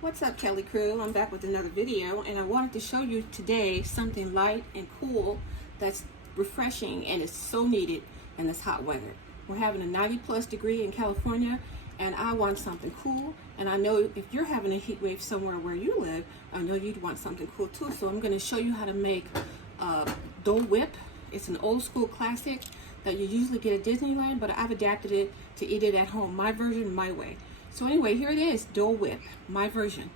What's up, Kelly crew? I'm back with another video, and I wanted to show you today something light and cool that's refreshing and is so needed in this hot weather. We're having a 90+ degree in California, and I want something cool. And I know if you're having a heat wave somewhere where you live, I know you'd want something cool too. So I'm going to show you how to make Dole Whip. It's an old school classic that you usually get at Disneyland, but I've adapted it to eat it at home, my version, my way. So anyway, here it is, Dole Whip, my version.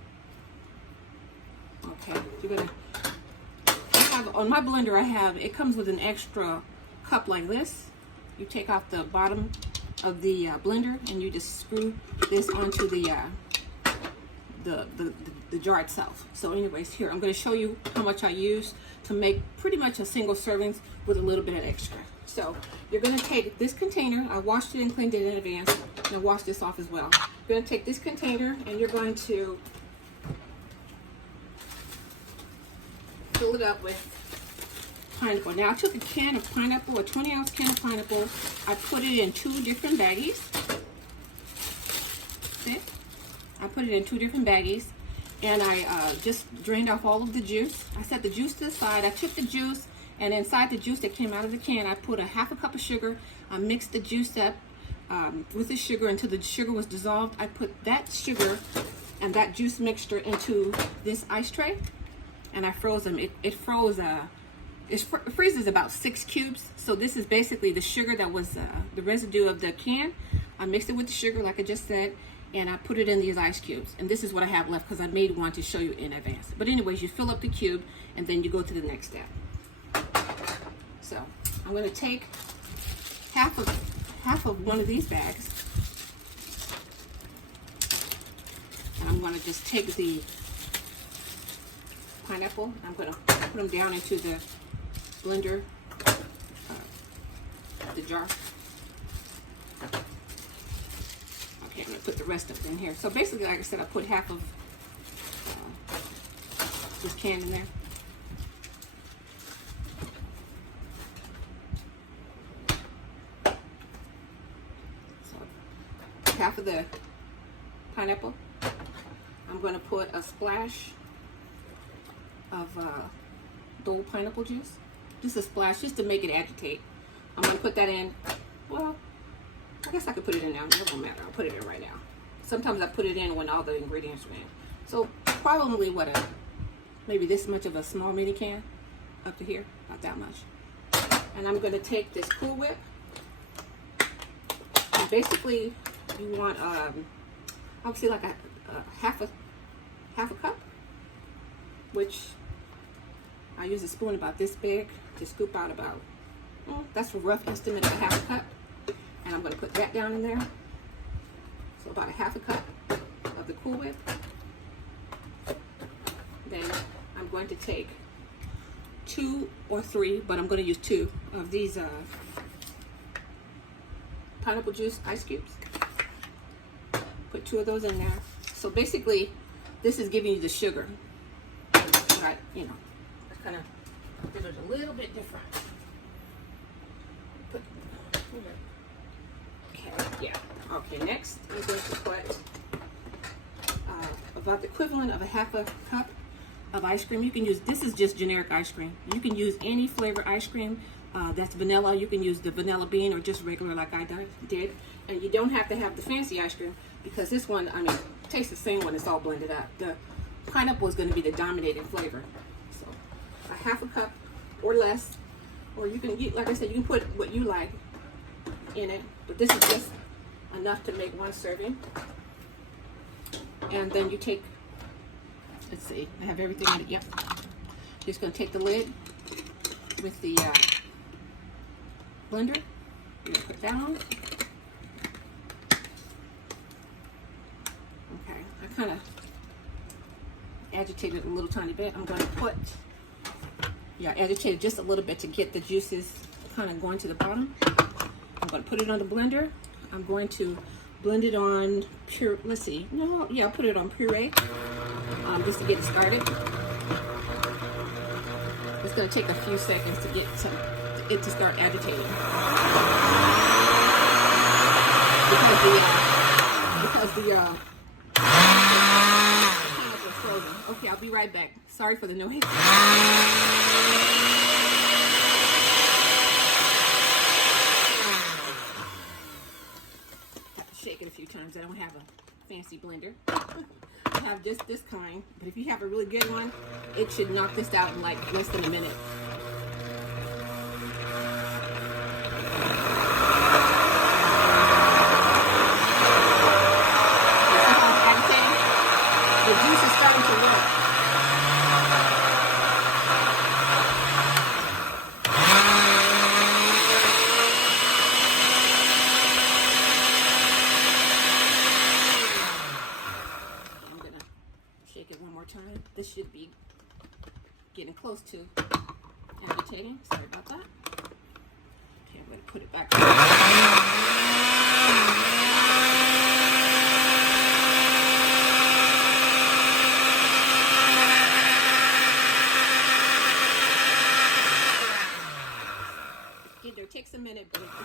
Okay, you're gonna have, on my blender it comes with an extra cup like this. You take off the bottom of the blender and you just screw this onto the jar itself. So anyways, here, I'm gonna show you how much I use to make pretty much a single serving with a little bit of extra. So you're gonna take this container, I washed it and cleaned it in advance, and I washed this off as well. You're going to take this container and you're going to fill it up with pineapple. Now I took a can of pineapple, a 20-ounce can of pineapple. I put it in 2 different baggies. See? I put it in 2 different baggies, and I just drained off all of the juice. I set the juice to the side. I took the juice, and inside the juice that came out of the can, I put a half a cup of sugar. I mixed the juice up with the sugar until the sugar was dissolved. I put that sugar and that juice mixture into this ice tray, and I froze them. It freezes about 6 cubes. So this is basically the sugar that was the residue of the can. I mixed it with the sugar, like I just said, and I put it in these ice cubes. And this is what I have left because I made one to show you in advance. But anyways, you fill up the cube and then you go to the next step. So I'm going to take half of one of these bags, and I'm going to just take the pineapple. I'm going to put them down into the blender, the jar. Okay, I'm going to put the rest of it in here. So basically, like I said, I put half of this can in there. Half of the pineapple. I'm going to put a splash of Dole pineapple juice. Just a splash, just to make it agitate. I'm going to put that in. Well, I guess I could put it in now. It doesn't matter. I'll put it in right now. Sometimes I put it in when all the ingredients are in. So probably maybe this much of a small mini can up to here, not that much. And I'm going to take this Cool Whip. And basically, you want obviously like a half a cup, which I use a spoon about this big to scoop out about, that's a rough estimate of a half a cup. And I'm going to put that down in there. So about a half a cup of the Cool Whip. Then I'm going to take 2 or 3, but I'm going to use 2 of these pineapple juice ice cubes. Put 2 of those in there. So basically, this is giving you the sugar. Right, you know, I kind of did it a little bit different. Okay, yeah. Okay, next I'm going to put about the equivalent of a half a cup of ice cream. You can use, this is just generic ice cream. You can use any flavor ice cream. That's vanilla. You can use the vanilla bean or just regular like I did. And you don't have to have the fancy ice cream because this one, I mean, tastes the same when it's all blended up. The pineapple is going to be the dominating flavor. So a half a cup or less, or you can, like I said, you can put what you like in it. But this is just enough to make 1 serving. And then you take, let's see, I have everything in it. Yep. Just going to take the lid with the blender. You're going to put that on. Okay, I kind of agitated a little tiny bit. I'm going to put, agitated just a little bit to get the juices kind of going to the bottom. I'm going to put it on the blender. I'm going to blend it on pure, let's see, no, yeah, I'll put it on puree just to get it started. It's going to take a few seconds to get it to start agitating. Because the frozen. Okay, I'll be right back. Sorry for the noise. Have to shake it a few times. I don't have a fancy blender. I have just this kind, but if you have a really good one, it should knock this out in like less than a minute. The juice is starting to work. I'm going to shake it one more time. This should be getting close to agitating. Sorry about that. Okay, I'm going to put it back. It takes a minute, but it's good.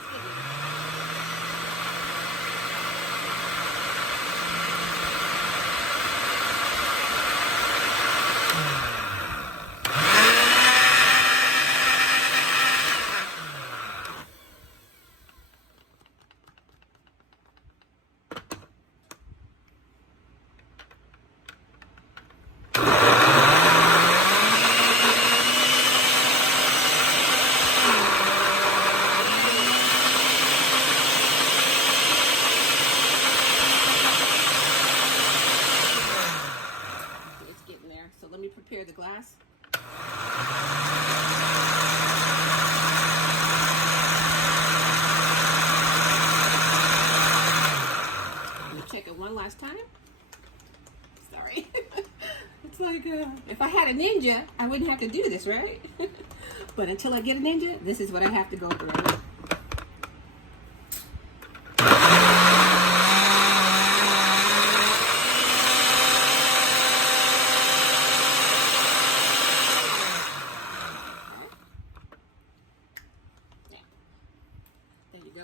So let me prepare the glass. Let me check it one last time. Sorry. It's like, if I had a Ninja, I wouldn't have to do this, right? But until I get a Ninja, this is what I have to go through.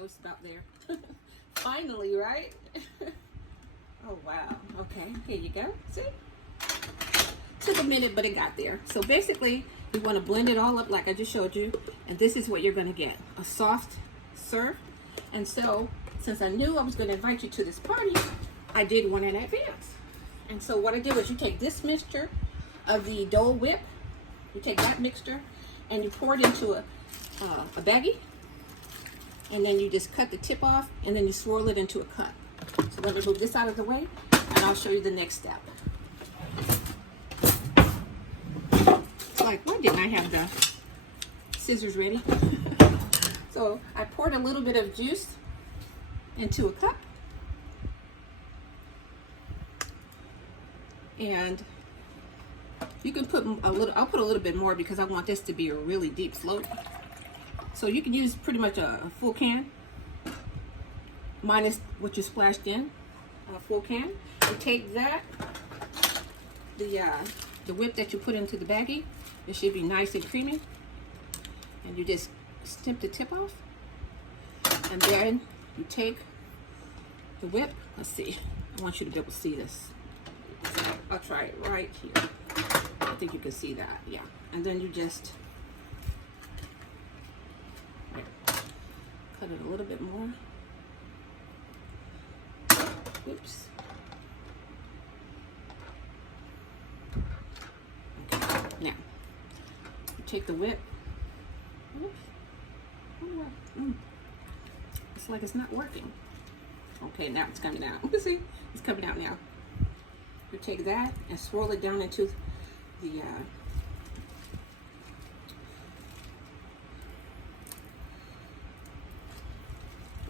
It's about there. Finally, right? Oh wow. Okay, here you go. See? Took a minute, but it got there. So basically, you want to blend it all up like I just showed you, and this is what you're going to get: a soft serve. And so, since I knew I was going to invite you to this party, I did one in advance. And so what I did was you take this mixture of the Dole Whip, you take that mixture, and you pour it into a baggie. And then you just cut the tip off, and then you swirl it into a cup. So let me move this out of the way, and I'll show you the next step. It's like, why didn't I have the scissors ready? So I poured a little bit of juice into a cup. And you can put a little, I'll put a little bit more because I want this to be a really deep float. So you can use pretty much a full can, minus what you splashed in, a full can. You take that, the whip that you put into the baggie, it should be nice and creamy. And you just snip the tip off. And then you take the whip, let's see, I want you to be able to see this. I'll try it right here. I think you can see that, yeah. And then you just cut it a little bit more. Oops. Okay. Now, you take the whip. It's like it's not working. Okay, now it's coming out. See, it's coming out now. You take that and swirl it down into the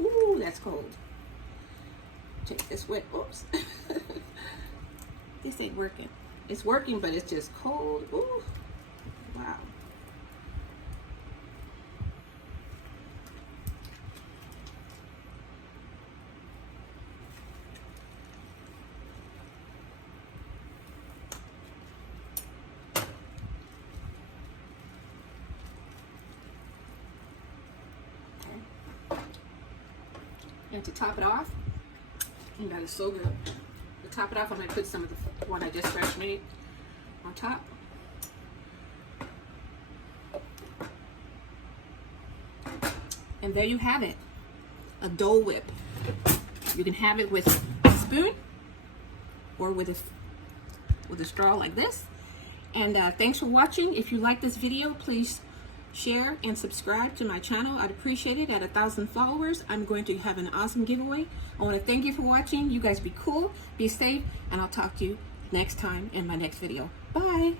ooh, that's cold. Take this whip. Oops. This ain't working. It's working, but it's just cold. Ooh. Wow. And to top it off, that is so good. The top it off, I'm going to put some of the one I just fresh made on top. And there you have it, a Dole Whip. You can have it with a spoon or with a straw like this. And thanks for watching. If you like this video, please share and subscribe to my channel. I'd appreciate it. At 1,000 followers, I'm going to have an awesome giveaway. I want to thank you for watching. You guys be cool, be safe, and I'll talk to you next time in my next video. Bye.